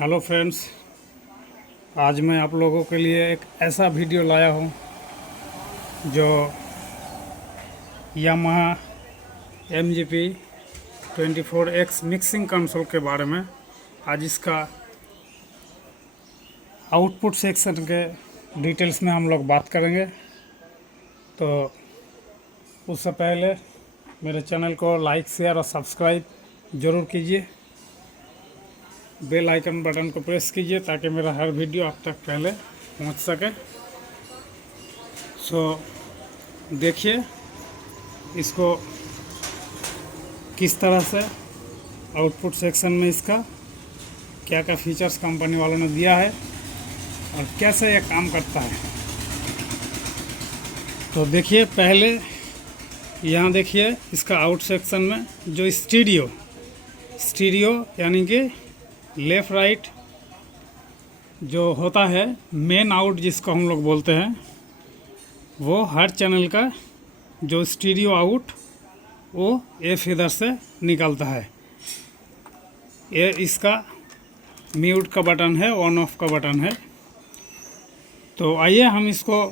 Hello friends, आज मैं आप लोगों के लिए एक ऐसा वीडियो लाया हूँ जो Yamaha MGP 24X mixing console के बारे में। आज इसका आउटपुट सेक्शन के डिटेल्स में हम लोग बात करेंगे। तो उससे पहले मेरे चैनल को लाइक, शेयर और सब्सक्राइब ज़रूर कीजिए। बेल आइकन बटन को प्रेस कीजिए ताकि मेरा हर वीडियो आप तक पहले पहुंच सके। देखिए इसको किस तरह से आउटपुट सेक्शन में इसका क्या क्या फीचर्स कंपनी वालों ने दिया है और कैसे ये काम करता है। तो देखिए, पहले यहाँ देखिए इसका आउट सेक्शन में जो स्टीरियो यानी कि लेफ़्ट राइट जो होता है, मेन आउट जिसको हम लोग बोलते हैं, वो हर चैनल का जो स्टीरियो आउट वो ए फीडर से निकलता है। ये इसका म्यूट का बटन है, ऑन ऑफ का बटन है। तो आइए हम इसको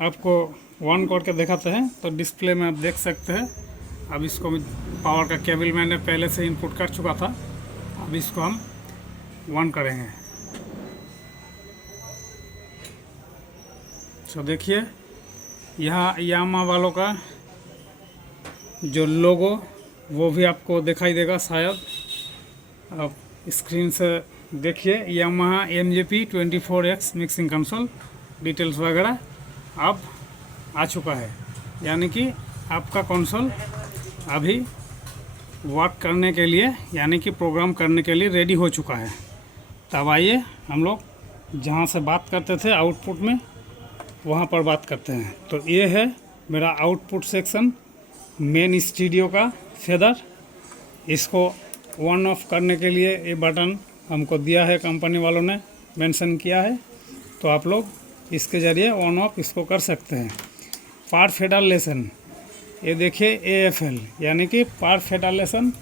आपको ऑन करके दिखाते हैं। तो डिस्प्ले में आप देख सकते हैं। अब इसको पावर का केबल मैंने पहले से इनपुट कर चुका था। अब इसको हम ऑन करेंगे। तो देखिए यहाँ यामाहा वालों का जो लोगो वो भी आपको दिखाई देगा शायद। आप स्क्रीन से देखिए, Yamaha MGP 24X mixing console details वगैरह अब आ चुका है। यानी कि आपका कंसोल अभी वर्क करने के लिए, यानी कि प्रोग्राम करने के लिए रेडी हो चुका है। तब आइए हम लोग जहाँ से बात करते थे आउटपुट में, वहाँ पर बात करते हैं। तो ये है मेरा आउटपुट सेक्शन, मेन स्टूडियो का फेदर। इसको ऑन ऑफ करने के लिए ये बटन हमको दिया है, कंपनी वालों ने मेंशन किया है। तो आप लोग इसके ज़रिए ऑन ऑफ इसको कर सकते हैं। पार फेडरलेशन, ये देखिए AFL यानी कि पार फेडरलेशन।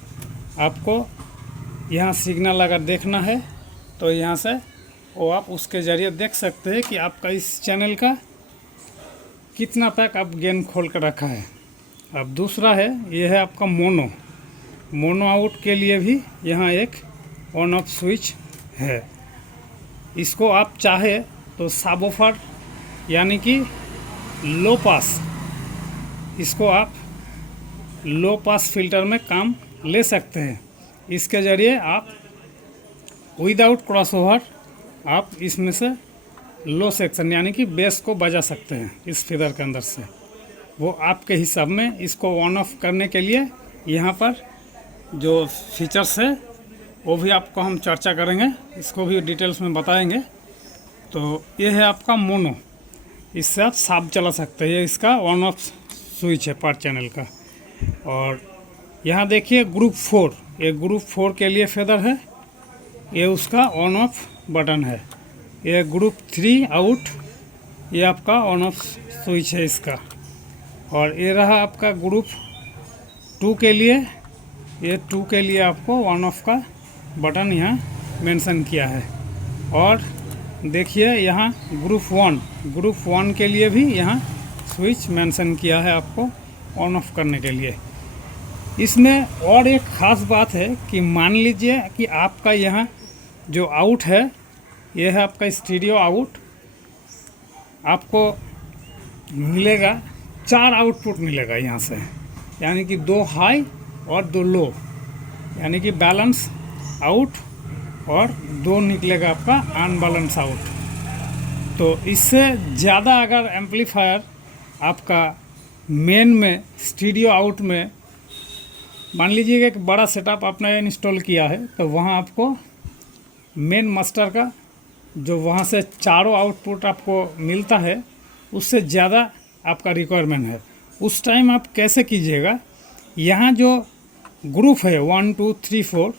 आपको यहाँ सिग्नल अगर देखना है तो यहाँ से वो आप उसके ज़रिए देख सकते हैं कि आपका इस चैनल का कितना तक आप गेन खोल कर रखा है। अब दूसरा है, ये है आपका मोनो आउट के लिए भी यहाँ एक ऑन ऑफ स्विच है। इसको आप चाहे तो सबवूफर यानी कि लो पास, इसको आप लो पास फिल्टर में काम ले सकते हैं। इसके ज़रिए आप विदाउट क्रॉसओवर आप इसमें से लो सेक्शन यानी कि बेस को बजा सकते हैं इस फीडर के अंदर से। वो आपके हिसाब में इसको ऑन ऑफ करने के लिए यहाँ पर जो फीचर्स है वो भी आपको हम चर्चा करेंगे, इसको भी डिटेल्स में बताएंगे। तो ये है आपका मोनो, इससे आप साफ चला सकते हैं। ये इसका ऑन ऑफ स्विच है पर चैनल का। और यहाँ देखिए ग्रुप 4, ये ग्रुप 4 के लिए फेदर है, ये उसका ऑन ऑफ बटन है। ये ग्रुप 3 आउट, ये आपका ऑन ऑफ स्विच है इसका। और ये रहा आपका ग्रुप 2 के लिए, ये 2 के लिए आपको ऑन ऑफ का बटन यहाँ मेंशन किया है। और देखिए यहाँ ग्रुप 1 के लिए भी यहाँ स्विच मेंशन किया है आपको ऑन ऑफ करने के लिए। इसमें और एक ख़ास बात है कि मान लीजिए कि आपका यहाँ जो आउट है, ये है आपका स्टीरियो आउट। आपको मिलेगा 4 आउटपुट मिलेगा यहाँ से, यानी कि 2 हाई और 2 लो, यानी कि बैलेंस आउट, और 2 निकलेगा आपका अनबैलेंस आउट। तो इससे ज़्यादा अगर एम्पलीफायर आपका मेन में स्टीरियो आउट में, मान लीजिए एक बड़ा सेटअप आपने इंस्टॉल किया है, तो वहाँ आपको मेन मास्टर का जो वहाँ से चारों आउटपुट आपको मिलता है, उससे ज़्यादा आपका रिक्वायरमेंट है। उस टाइम आप कैसे कीजिएगा, यहाँ जो ग्रुप है 1 2 3 4,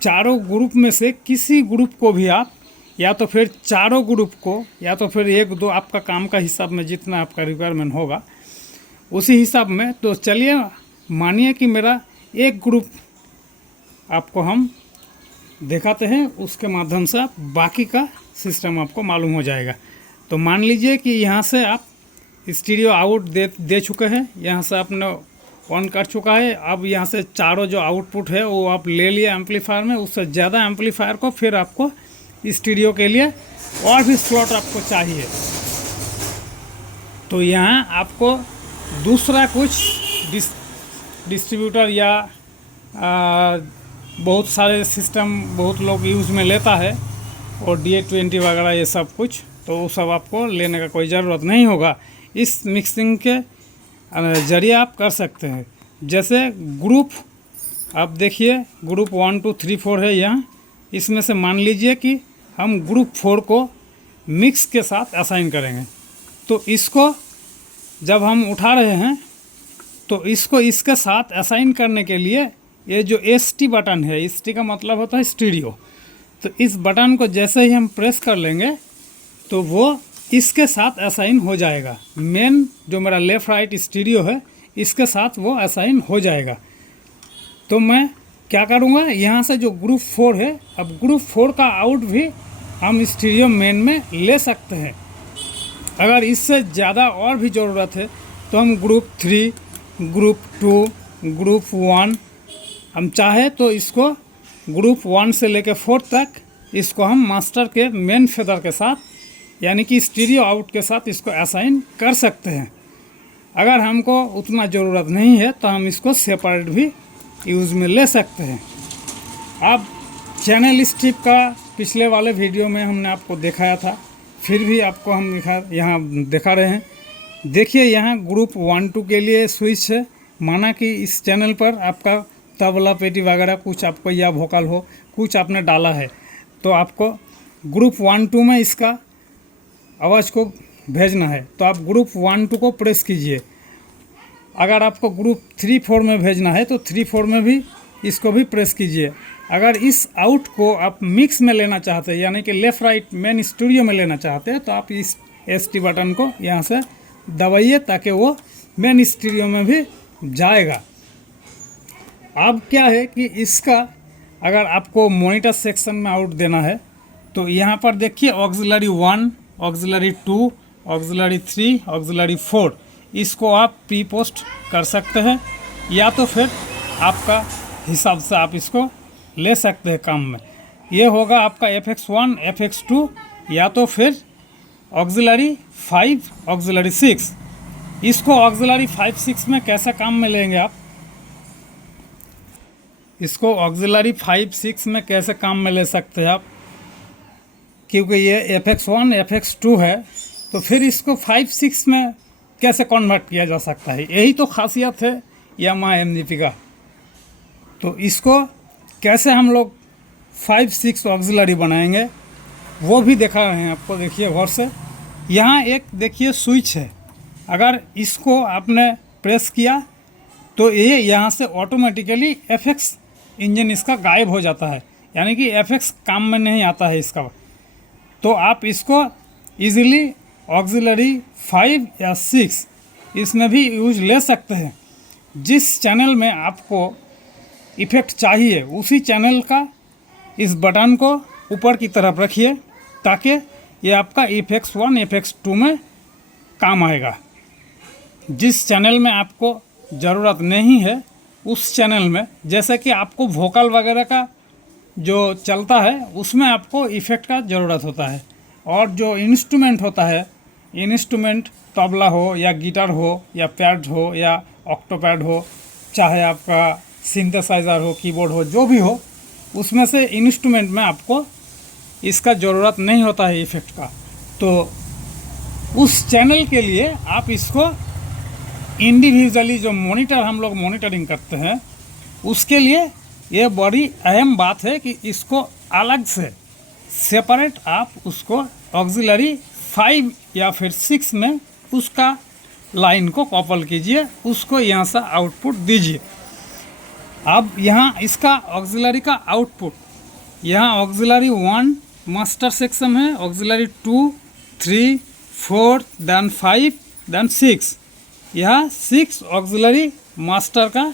चारों ग्रुप में से किसी ग्रुप को भी आप, या तो फिर चारों ग्रुप को, या तो फिर 1 2 आपका काम का हिसाब में जितना आपका रिक्वायरमेंट होगा उसी हिसाब में। तो चलिए मानिए कि मेरा एक ग्रुप आपको हम दिखाते हैं, उसके माध्यम से आप बाकी का सिस्टम आपको मालूम हो जाएगा। तो मान लीजिए कि यहाँ से आप स्टीरियो आउट दे चुके हैं, यहाँ से आपने ऑन कर चुका है। अब यहाँ से चारों जो आउटपुट है वो आप ले लिए एम्पलीफायर में, उससे ज़्यादा एम्पलीफायर को फिर आपको स्टीरियो के लिए और भी स्लॉट आपको चाहिए। तो यहाँ आपको दूसरा कुछ डिस्ट्रीब्यूटर या बहुत सारे सिस्टम बहुत लोग यूज़ में लेता है, और DA20 वगैरह ये सब कुछ, तो वो सब आपको लेने का कोई ज़रूरत नहीं होगा। इस मिक्सिंग के ज़रिए आप कर सकते हैं। जैसे ग्रुप आप देखिए, ग्रुप 1 2 3 4 है यहाँ। इसमें से मान लीजिए कि हम ग्रुप 4 को मिक्स के साथ असाइन करेंगे। तो इसको जब हम उठा रहे हैं तो इसको इसके साथ असाइन करने के लिए ये जो ST बटन है, ST का मतलब होता है स्टीरियो, तो इस बटन को जैसे ही हम प्रेस कर लेंगे तो वो इसके साथ असाइन हो जाएगा। मेन जो मेरा लेफ़्ट राइट स्टीरियो है इसके साथ वो असाइन हो जाएगा। तो मैं क्या करूँगा, यहाँ से जो ग्रुप 4 है, अब ग्रुप 4 का आउट भी हम स्टीरियो मेन में ले सकते हैं। अगर इससे ज़्यादा और भी ज़रूरत है तो हम ग्रुप 3, ग्रुप 2, ग्रुप 1, हम चाहे तो इसको ग्रुप 1 से लेकर 4 तक इसको हम मास्टर के मेन फेदर के साथ, यानी कि स्टीरियो आउट के साथ इसको असाइन कर सकते हैं। अगर हमको उतना ज़रूरत नहीं है तो हम इसको सेपरेट भी यूज़ में ले सकते हैं। अब चैनल स्ट्रिप का पिछले वाले वीडियो में हमने आपको दिखाया था, फिर भी आपको हम यहाँ दिखा रहे हैं। देखिए यहाँ ग्रुप 1 2 के लिए स्विच है। माना कि इस चैनल पर आपका तबला पेटी वगैरह कुछ आपको या वोकल हो कुछ आपने डाला है, तो आपको ग्रुप 1 2 में इसका आवाज़ को भेजना है। तो आप ग्रुप 1 2 को प्रेस कीजिए। अगर आपको ग्रुप 3 4 में भेजना है तो 3 4 में भी इसको भी प्रेस कीजिए। अगर इस आउट को आप मिक्स में लेना चाहते हैं, यानी कि लेफ़्ट राइट मेन स्टूडियो में लेना चाहते हैं, तो आप इस ST बटन को यहाँ से दबाइए ताकि वो मेन स्टूडियो में भी जाएगा। अब क्या है कि इसका अगर आपको मॉनिटर सेक्शन में आउट देना है तो यहाँ पर देखिए ऑक्सिलरी 1, ऑक्सिलरी 2, ऑक्सिलरी 3, ऑक्सिलरी 4, इसको आप प्री पोस्ट कर सकते हैं, या तो फिर आपका हिसाब से आप इसको ले सकते हैं काम में। ये होगा आपका FX1, FX2, या तो फिर ऑक्सिलरी 5, ऑक्सिलरी 6। इसको ऑक्सिलरी 5 6 में कैसे काम में लेंगे आप, इसको ऑक्सिलरी 5 6 में कैसे काम में ले सकते हैं आप, क्योंकि ये FX1 FX2 है, तो फिर इसको 5 6 में कैसे कन्वर्ट किया जा सकता है। यही तो खासियत है यामाहा MGP का। तो इसको कैसे हम लोग 5 6 ऑक्सिलरी बनाएंगे वो भी दिखा रहे हैं आपको। देखिए गौर से, यहाँ एक देखिए स्विच है। अगर इसको आपने प्रेस किया तो ये यहाँ से ऑटोमेटिकली FX इंजन इसका गायब हो जाता है, यानी कि FX काम में नहीं आता है इसका। तो आप इसको इजीली ऑक्सिलरी 5 या 6 इसमें भी यूज ले सकते हैं। जिस चैनल में आपको इफ़ेक्ट चाहिए उसी चैनल का इस बटन को ऊपर की तरफ रखिए ताकि ये आपका FX1 FX2 में काम आएगा। जिस चैनल में आपको ज़रूरत नहीं है उस चैनल में, जैसे कि आपको वोकल वगैरह का जो चलता है उसमें आपको इफ़ेक्ट का ज़रूरत होता है, और जो इंस्ट्रूमेंट होता है, इंस्ट्रूमेंट तबला हो या गिटार हो या पैड हो या ऑक्टोपैड हो, चाहे आपका सिंथेसाइज़र हो, कीबोर्ड हो, जो भी हो, उसमें से इंस्ट्रूमेंट में आपको इसका ज़रूरत नहीं होता है इफ़ेक्ट का। तो उस चैनल के लिए आप इसको इंडिविजुअली जो मॉनिटर हम लोग मॉनिटरिंग करते हैं उसके लिए ये बड़ी अहम बात है कि इसको अलग से सेपरेट आप उसको ऑक्सिलरी 5 या फिर 6 में उसका लाइन को कपल कीजिए, उसको यहाँ से आउटपुट दीजिए। अब यहाँ इसका ऑक्सिलरी का आउटपुट, यहाँ ऑक्सिलरी 1 मास्टर सेक्शन है, ऑक्सिलरी 2 3 4 देन 5 देन 6, यह 6 ऑक्सिलरी मास्टर का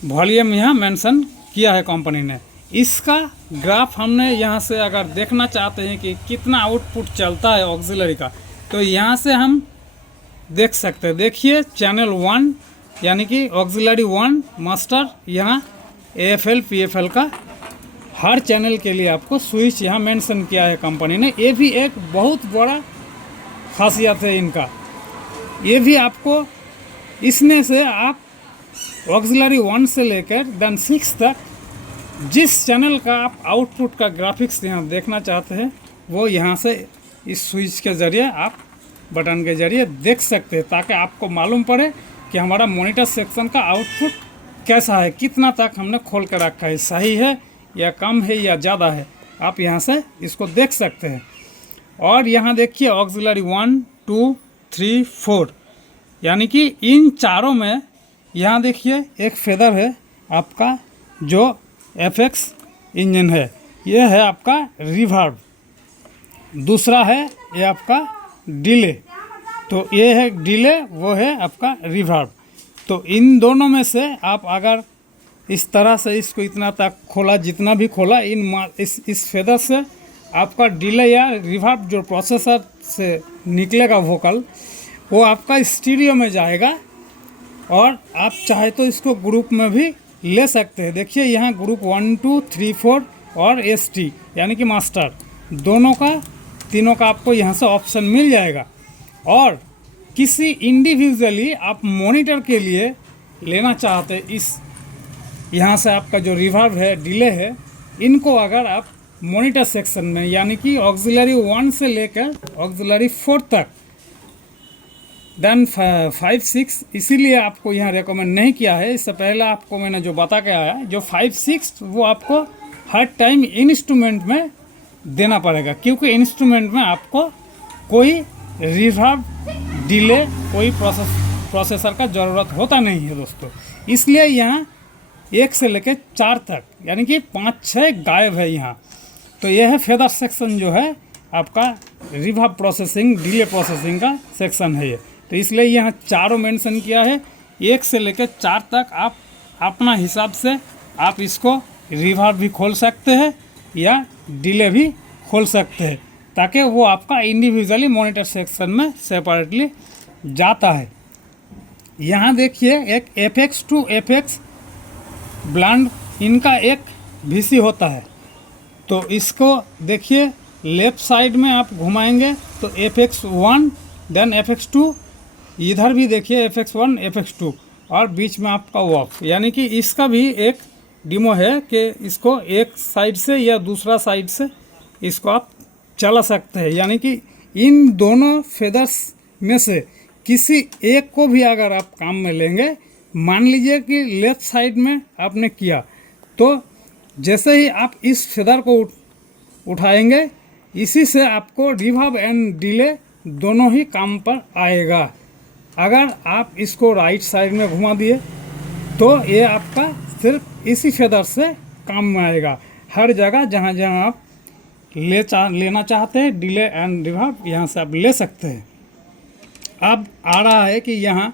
वॉल्यूम यहाँ मेंशन किया है कंपनी ने। इसका ग्राफ हमने यहाँ से अगर देखना चाहते हैं कि कितना आउटपुट चलता है ऑक्सिलरी का, तो यहाँ से हम देख सकते हैं। देखिए चैनल 1 यानी कि ऑक्सिलरी 1 मास्टर, यहाँ AFL PFL का हर चैनल के लिए आपको स्विच यहाँ मेंशन किया है कंपनी ने। ये भी एक बहुत बड़ा खासियत है इनका। ये भी आपको इसमें से आप ऑक्सिलरी 1 से लेकर देन 6 तक जिस चैनल का आप आउटपुट का ग्राफिक्स यहाँ देखना चाहते हैं वो यहाँ से इस स्विच के ज़रिए आप बटन के ज़रिए देख सकते हैं, ताकि आपको मालूम पड़े कि हमारा मॉनिटर सेक्शन का आउटपुट कैसा है, कितना तक हमने खोल कर रखा है, सही है या कम है या ज़्यादा है। आप यहाँ से इसको देख सकते हैं। और यहाँ देखिए ऑक्सिलरी 1 2 3 4 यानी कि इन चारों में यहाँ देखिए एक फेदर है आपका जो FX इंजन है, ये है आपका रिवर्ब, दूसरा है ये आपका डिले, तो ये है डिले, वो है आपका रिवर्ब। तो इन दोनों में से आप अगर इस तरह से इसको इतना तक खोला, जितना भी खोला, इस फेदर से आपका डिले या रिवर्ब जो प्रोसेसर से निकलेगा वोकल, वो आपका स्टीरियो में जाएगा। और आप चाहे तो इसको ग्रुप में भी ले सकते हैं। देखिए यहाँ ग्रुप 1 2 3 4 और ST यानी कि मास्टर, दोनों का तीनों का आपको यहाँ से ऑप्शन मिल जाएगा। और किसी इंडिविजुअली आप मॉनिटर के लिए लेना चाहते इस यहाँ से आपका जो रिवर्ब है, डिले है, इनको अगर आप मॉनिटर सेक्शन में यानी कि ऑक्सिलरी 1 से लेकर ऑक्सिलरी 4 तक देन 5 6, इसीलिए आपको यहाँ रेकमेंड नहीं किया है। इससे पहले आपको मैंने जो बता के आया, जो 5 6 वो आपको हर टाइम इंस्ट्रूमेंट में देना पड़ेगा, क्योंकि इंस्ट्रूमेंट में आपको कोई रिवर्ब, डिले, कोई प्रोसेसर का ज़रूरत होता नहीं है दोस्तों। इसलिए यहाँ 1 से लेकर 4 तक यानी कि 5 6 गायब है यहाँ। तो यह है फेदर सेक्शन जो है आपका रिवर्ब प्रोसेसिंग, डिले प्रोसेसिंग का सेक्शन है ये। तो इसलिए यहाँ चारों मेंशन किया है। 1 से लेकर 4 तक आप अपना हिसाब से आप इसको रिवर्ब भी खोल सकते हैं या डिले भी खोल सकते हैं, ताकि वो आपका इंडिविजुअली मॉनिटर सेक्शन में सेपरेटली जाता है। यहाँ देखिए एक FX टू FX ब्लांड, इनका एक VC होता है। तो इसको देखिए लेफ़्ट साइड में आप घुमाएंगे तो FX1 देन FX2, इधर भी देखिए FX1 FX2 और बीच में आपका वॉक, यानी कि इसका भी एक डिमो है कि इसको एक साइड से या दूसरा साइड से इसको आप चला सकते हैं। यानी कि इन दोनों फेदर्स में से किसी एक को भी अगर आप काम में लेंगे, मान लीजिए कि लेफ़्ट साइड में आपने किया, तो जैसे ही आप इस फेदर को उठाएंगे, इसी से आपको रिवर्ब एंड डिले दोनों ही काम पर आएगा। अगर आप इसको राइट साइड में घुमा दिए तो ये आपका सिर्फ इसी फेदर से काम में आएगा। हर जगह जहाँ जहाँ आप लेना चाहते हैं डिले एंड रिवर्ब, यहाँ से आप ले सकते हैं। अब आ रहा है कि यहाँ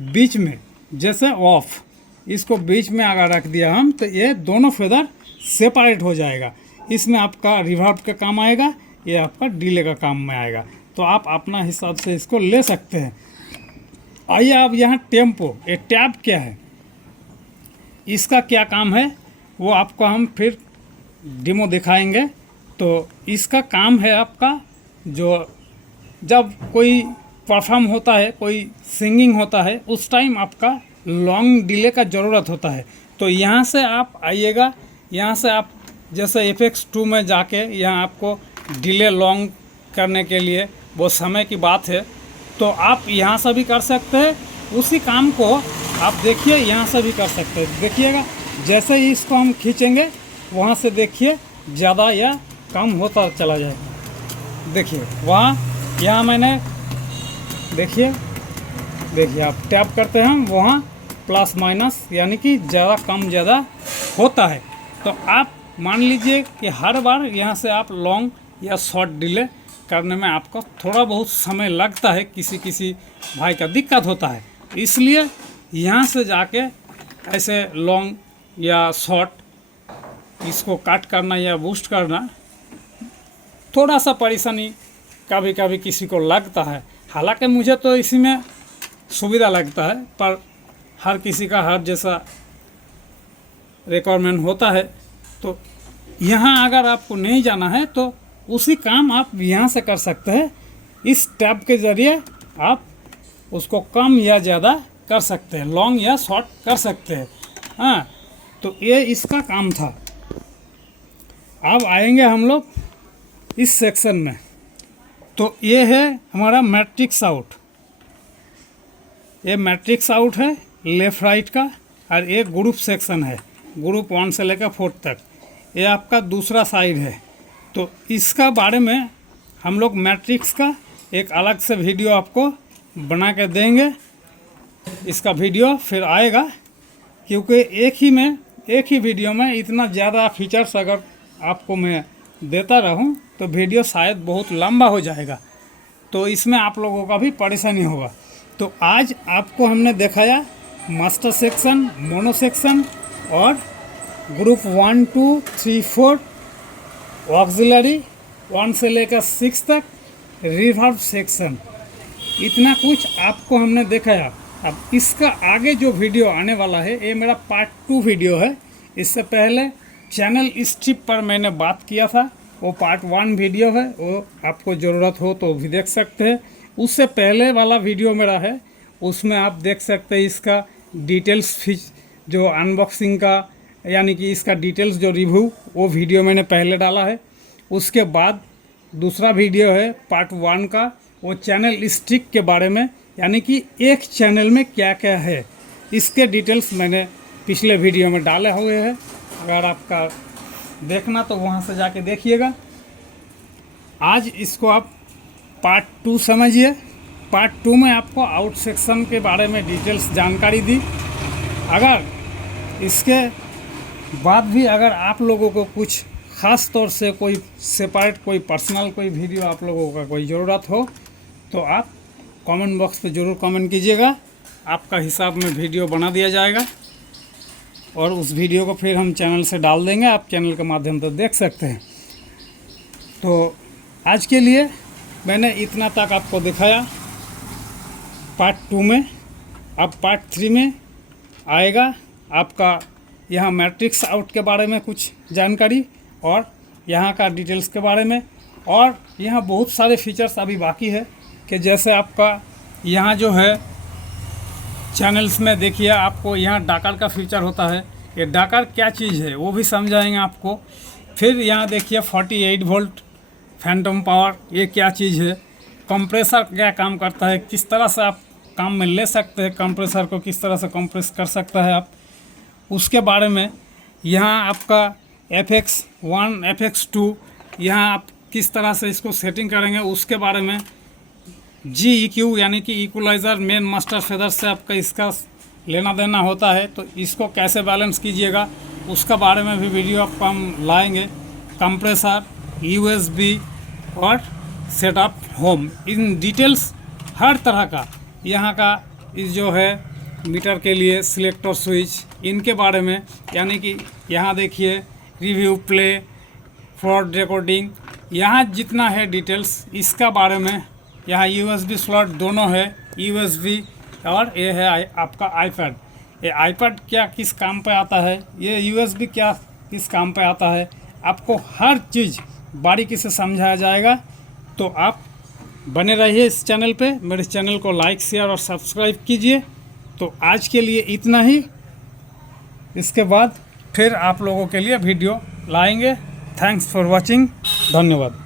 बीच में जैसे ऑफ, इसको बीच में अगर रख दिया हम, तो ये दोनों फेदर सेपरेट हो जाएगा। इसमें आपका रिवर्ब का काम आएगा, ये आपका डिले का काम में आएगा। तो आप अपना हिसाब से इसको ले सकते हैं। आइए अब यहाँ टेम्पो, ये टैब क्या है, इसका क्या काम है, वो आपको हम फिर डेमो दिखाएंगे। तो इसका काम है आपका, जो जब कोई परफॉर्म होता है, कोई सिंगिंग होता है, उस टाइम आपका लॉन्ग डिले का ज़रूरत होता है। तो यहाँ से आप आइएगा, यहाँ से आप जैसे FX2 में जाके यहाँ आपको डिले लॉन्ग करने के लिए वो समय की बात है, तो आप यहाँ से भी कर सकते हैं। उसी काम को आप देखिए यहाँ से भी कर सकते हैं। देखिएगा जैसे ही इसको हम खींचेंगे, वहाँ से देखिए ज़्यादा या कम होता चला जाएगा। देखिए वहाँ, यहाँ मैंने देखिए आप टैप करते हैं, वहाँ प्लस माइनस यानी कि ज़्यादा कम ज़्यादा होता है। तो आप मान लीजिए कि हर बार यहाँ से आप लॉन्ग या शॉर्ट डिले करने में आपको थोड़ा बहुत समय लगता है, किसी भाई का दिक्कत होता है, इसलिए यहाँ से जाके ऐसे लॉन्ग या शॉर्ट इसको काट करना या बूस्ट करना थोड़ा सा परेशानी कभी कभी किसी को लगता है। हालांकि मुझे तो इसी में सुविधा लगता है, पर हर किसी का हर जैसा रिक्वायरमेंट होता है। तो यहाँ अगर आपको नहीं जाना है तो उसी काम आप यहाँ से कर सकते हैं। इस टैब के ज़रिए आप उसको कम या ज़्यादा कर सकते हैं, लॉन्ग या शॉर्ट कर सकते हैं। हाँ, तो ये इसका काम था। अब आएंगे हम लोग इस सेक्शन में। तो ये है हमारा मैट्रिक्स आउट। ये मैट्रिक्स आउट है लेफ़्ट राइट का, और ये ग्रुप सेक्शन है, ग्रुप 1 से लेकर 4 तक। ये आपका दूसरा साइड है। तो इसका बारे में हम लोग मैट्रिक्स का एक अलग से वीडियो आपको बना के देंगे। इसका वीडियो फिर आएगा, क्योंकि एक ही वीडियो में इतना ज़्यादा फीचर्स अगर आपको मैं देता रहूं तो वीडियो शायद बहुत लंबा हो जाएगा, तो इसमें आप लोगों का भी परेशानी होगा। तो आज आपको हमने दिखाया मास्टर सेक्शन, मोनो सेक्शन और ग्रुप 1, 2, 3, 4, ऑक्सिलरी 1 से लेकर 6 तक, रिवर्ब सेक्शन, इतना कुछ आपको हमने दिखाया। अब इसका आगे जो वीडियो आने वाला है ये मेरा पार्ट 2 वीडियो है। इससे पहले चैनल स्ट्रिप पर मैंने बात किया था, वो पार्ट 1 वीडियो है, वो आपको ज़रूरत हो तो भी देख सकते हैं। उससे पहले वाला वीडियो मेरा है, उसमें आप देख सकते हैं इसका डिटेल्स जो अनबॉक्सिंग का, यानी कि इसका डिटेल्स जो रिव्यू, वो वीडियो मैंने पहले डाला है। उसके बाद दूसरा वीडियो है पार्ट 1 का, वो चैनल स्टिक के बारे में, यानी कि एक चैनल में क्या क्या है, इसके डिटेल्स मैंने पिछले वीडियो में डाले हुए हैं। अगर आपका देखना तो वहाँ से जाके देखिएगा। आज इसको आप पार्ट 2 समझिए। पार्ट 2 में आपको आउट सेक्शन के बारे में डिटेल्स जानकारी दी। अगर इसके बाद भी अगर आप लोगों को कुछ ख़ास तौर से कोई सेपरेट, कोई पर्सनल कोई वीडियो आप लोगों का कोई ज़रूरत हो तो आप कमेंट बॉक्स पे ज़रूर कमेंट कीजिएगा। आपका हिसाब में वीडियो बना दिया जाएगा और उस वीडियो को फिर हम चैनल से डाल देंगे, आप चैनल के माध्यम से देख सकते हैं। तो आज के लिए मैंने इतना तक आपको दिखाया पार्ट 2 में। अब पार्ट 3 में आएगा आपका यहाँ मैट्रिक्स आउट के बारे में कुछ जानकारी और यहाँ का डिटेल्स के बारे में, और यहाँ बहुत सारे फीचर्स अभी बाकी है कि जैसे आपका यहाँ जो है चैनल्स में देखिए, आपको यहाँ डाकर का फीचर होता है। ये डाकर क्या चीज़ है वो भी समझाएंगे आपको। फिर यहाँ देखिए 48 वोल्ट फैंटम पावर, ये क्या चीज़ है, कंप्रेसर क्या काम करता है, किस तरह से आप काम में ले सकते हैं, कंप्रेसर को किस तरह से कंप्रेस कर सकता है आप, उसके बारे में। यहाँ आपका FX1, FX2, यहाँ आप किस तरह से इसको सेटिंग करेंगे उसके बारे में। GEQ यानी कि इक्वलाइज़र मेन मास्टर फेदर से आपका इसका लेना देना होता है, तो इसको कैसे बैलेंस कीजिएगा उसका बारे में भी वीडियो आपको हम लाएंगे। कंप्रेसर, USB और सेटअप होम, इन डिटेल्स हर तरह का यहाँ का इस जो है मीटर के लिए सिलेक्टर स्विच, इनके बारे में, यानी कि यहाँ देखिए रिव्यू, प्ले, फॉरवर्ड रिकॉर्डिंग, यहाँ जितना है डिटेल्स इसका बारे में। यहाँ USB स्लॉट दोनों है, USB, और ये है आपका iPad। ये iPad क्या किस काम पे आता है, ये USB क्या किस काम पे आता है, आपको हर चीज़ बारीकी से समझाया जाएगा। तो आप बने रहिए इस चैनल पे, मेरे चैनल को लाइक, शेयर और सब्सक्राइब कीजिए। तो आज के लिए इतना ही, इसके बाद फिर आप लोगों के लिए वीडियो लाएंगे। थैंक्स फॉर वॉचिंग, धन्यवाद।